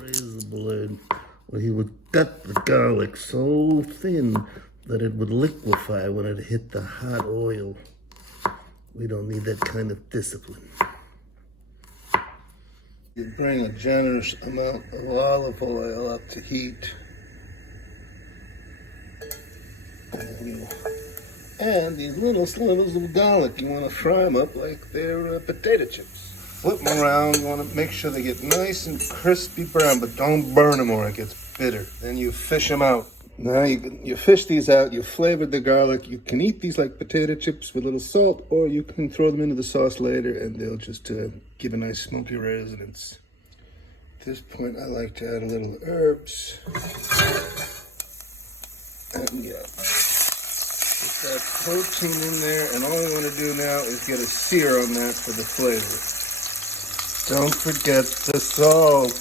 razor blade where he would cut the garlic so thin that it would liquefy when it hit the hot oil. We don't need that kind of discipline. You bring a generous amount of olive oil up to heat. And these little slivers of garlic, you want to fry them up like they're potato chips. Flip them around, you want to make sure they get nice and crispy brown, but don't burn them or it gets bitter. Then you fish them out. Now you fish these out, you flavored the garlic. You can eat these like potato chips with a little salt, or you can throw them into the sauce later and they'll just give a nice smoky resonance. At this point, I like to add a little herbs. And yeah, put that protein in there, and all we want to do now is get a sear on that for the flavor. Don't forget the salt.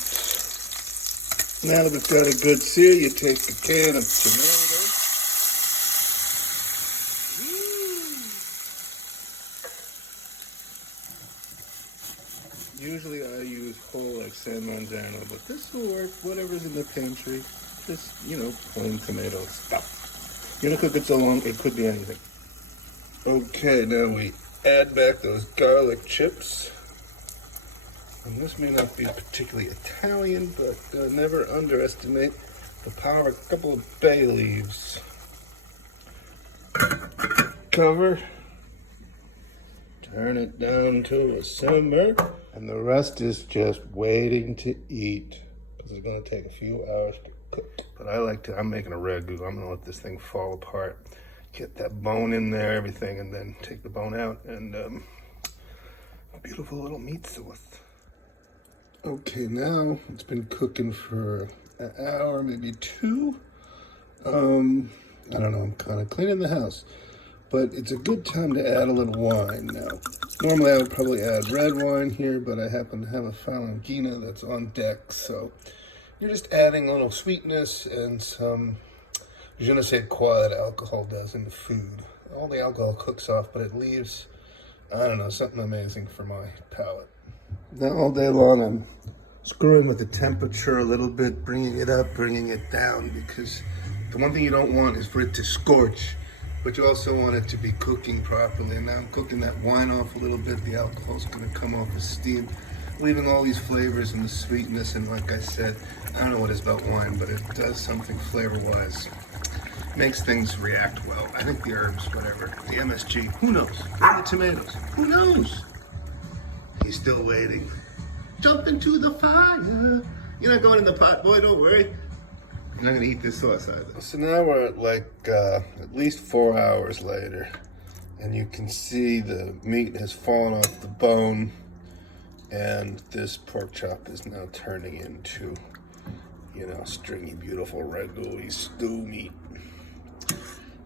Now that we've got a good sear, you take a can of tomatoes. Usually I use whole like San Manzano, but this will work, whatever's in the pantry. Just, plain tomato stuff. You're gonna cook it so long, it could be anything. Okay, now we add back those garlic chips. And this may not be particularly Italian, but never underestimate the power of a couple of bay leaves. Cover. Turn it down to a simmer. And the rest is just waiting to eat. Because it's going to take a few hours to cook. But I'm making a ragu. I'm going to let this thing fall apart. Get that bone in there, everything, and then take the bone out. And a beautiful little meat sauce. Okay, now it's been cooking for an hour, maybe two. I don't know, I'm kind of cleaning the house. But it's a good time to add a little wine now. Normally I would probably add red wine here, but I happen to have a Falanghina that's on deck. So you're just adding a little sweetness and some je ne sais quoi that alcohol does in the food. All the alcohol cooks off, but it leaves, I don't know, something amazing for my palate. Now all day long I'm screwing with the temperature a little bit, bringing it up, bringing it down, because the one thing you don't want is for it to scorch, but you also want it to be cooking properly. And now I'm cooking that wine off a little bit. The alcohol's going to come off the steam, leaving all these flavors and the sweetness. And like I said, I don't know what it is about wine, but it does something flavor-wise. Makes things react well. I think the herbs, whatever, the MSG, who knows? And the tomatoes, who knows? He's still waiting. Jump into the fire. You're not going in the pot, boy, don't worry. I'm not gonna eat this sauce either. So now we're at like at least 4 hours later, and you can see the meat has fallen off the bone, and this pork chop is now turning into, stringy, beautiful ragu-y stew meat.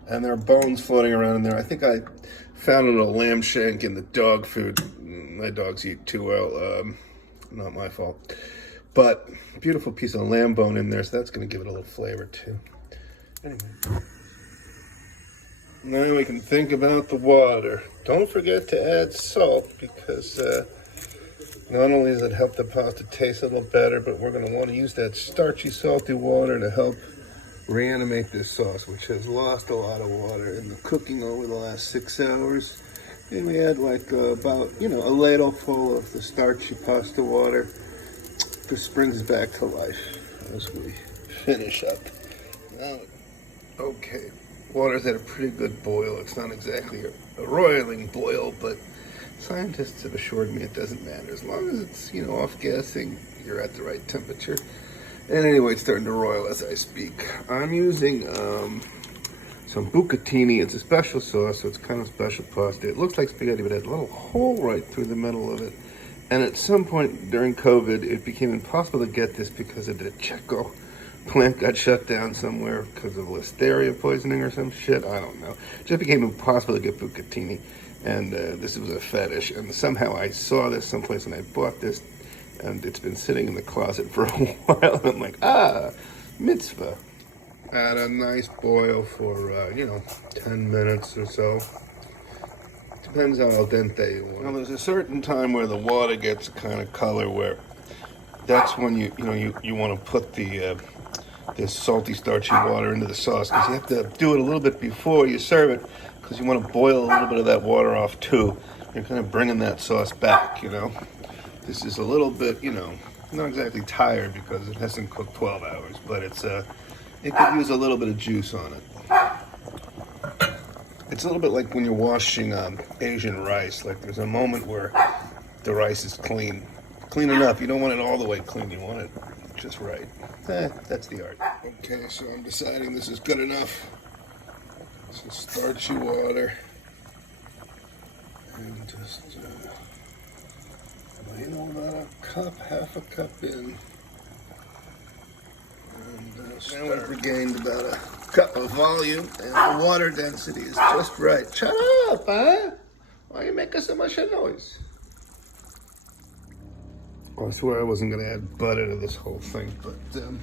And there are bones floating around in there. I think I found a little lamb shank in the dog food. My dogs eat too well. Not my fault. But beautiful piece of lamb bone in there, so that's going to give it a little flavor too. Anyway. Now we can think about the water. Don't forget to add salt, because not only does it help the pasta taste a little better, but we're going to want to use that starchy, salty water to help reanimate this sauce, which has lost a lot of water in the cooking over the last 6 hours. And we add like about, a ladle full of the starchy pasta water. This brings back to life as we finish up. Now, okay, water's at a pretty good boil. It's not exactly a roiling boil, but scientists have assured me it doesn't matter. As long as it's, off gassing, you're at the right temperature. And anyway, it's starting to roil as I speak. I'm using some bucatini. It's a special sauce, so it's kind of special pasta. It looks like spaghetti, but it has a little hole right through the middle of it. And at some point during COVID, it became impossible to get this because of the Checo plant got shut down somewhere because of listeria poisoning or some shit. I don't know. It just became impossible to get bucatini. And this was a fetish. And somehow I saw this someplace and I bought this. And it's been sitting in the closet for a while. And I'm like, mitzvah. Add a nice boil for, 10 minutes or so. Depends how al dente you want. Now, there's a certain time where the water gets a kind of color where that's when you want to put the this salty, starchy water into the sauce, because you have to do it a little bit before you serve it, because you want to boil a little bit of that water off too. You're kind of bringing that sauce back, you know. This is a little bit, you know, not exactly tired because it hasn't cooked 12 hours, but it could use a little bit of juice on it. It's a little bit like when you're washing Asian rice. Like there's a moment where the rice is clean enough. You don't want it all the way clean. You want it just right. That's the art. Okay, so I'm deciding this is good enough. Some starchy water, and just about a cup, half a cup in, and now we've regained about a cup of volume, and the water density is just right. Shut up, huh? Why are you making so much noise? Oh, I swear I wasn't going to add butter to this whole thing, but in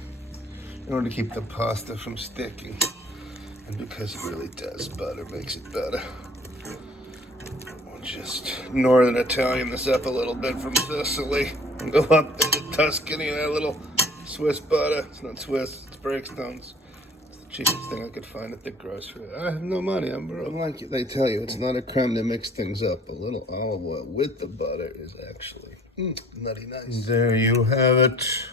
order to keep the pasta from sticking, and because it really does, butter makes it better. We'll just Northern Italian this up a little bit from Sicily, and go up there to Tuscany and that little Swiss butter. It's not Swiss, it's Breakstones. It's the cheapest thing I could find at the grocery. I have no money, I'm like they tell you, it's not a creme to mix things up. A little olive oil with the butter is actually nutty nice. There you have it.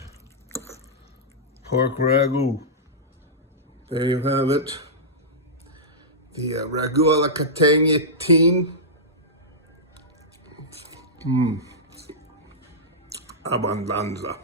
Pork ragu. There you have it. The ragu alla Catania ITIN. Abbondanza.